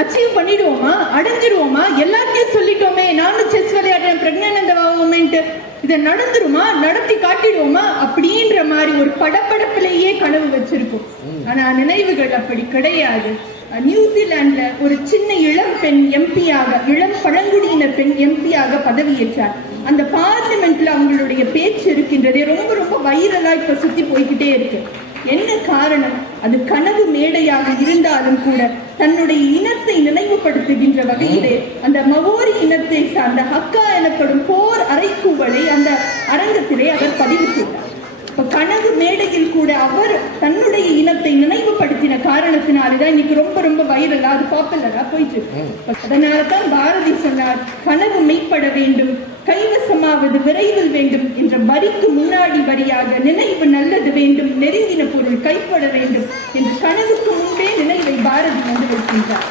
Achieve பண்ணிடுவோமா, அடைஞ்சிருவோமா, எல்லாத்தையும் சொல்லிட்டோமே, நானும் chess விளையாடுறேன், pregnant இதை நடந்துருமா, நடத்தி காட்டிடுவோமா அப்படின்ற மாதிரி ஒரு படப்படப்பிலேயே கனவு வச்சிருக்கும். ஆனா நினைவுகள் அப்படி கிடையாது. நியூசிலாந்துல ஒரு சின்ன இளம் பெண் எம்பியாக, இளம் பழங்குடியின பெண் எம்பியாக பதவியேற்றார். அந்த பார்லிமெண்ட்ல அவங்களுடைய பேச்சு இருக்கின்றதே ரொம்ப ரொம்ப வைரலா இப்ப சுத்தி போய்கிட்டே இருக்கு. என்ன காரணம்? அது கனவு மேடையாக இருந்தாலும் கூட தன்னுடைய இனத்தை நினைவுபடுத்துகின்ற வகையிலே அந்த மவோரி இனத்தை சார்ந்த ஹக்கா எனப்படும் போர் அறைக்கூவலை அந்த அரங்கத்திலே அவர் பதிவு செய்தார். இப்ப கனவு மேடையில் கூட அவர் தன்னுடைய இனத்தை நினைவுபடுத்தின காரணத்தினாலதான் இன்னைக்கு ரொம்ப ரொம்ப வைரலா, அது பாப்புலரா போயிட்டு. அதனாலதான் பாரதி சொன்னார், கனவு மெய்ப்பட வேண்டும், கைவசமாவது விரைவில் வேண்டும் என்ற வரிக்கு முன்னாடி வரியாக நினைவு நல்லது வேண்டும், நெருங்கின பொருள் கைப்பட வேண்டும் என்று கனவுக்கு முன்பே நினைவை பாரதி வந்து வைக்கின்றார்.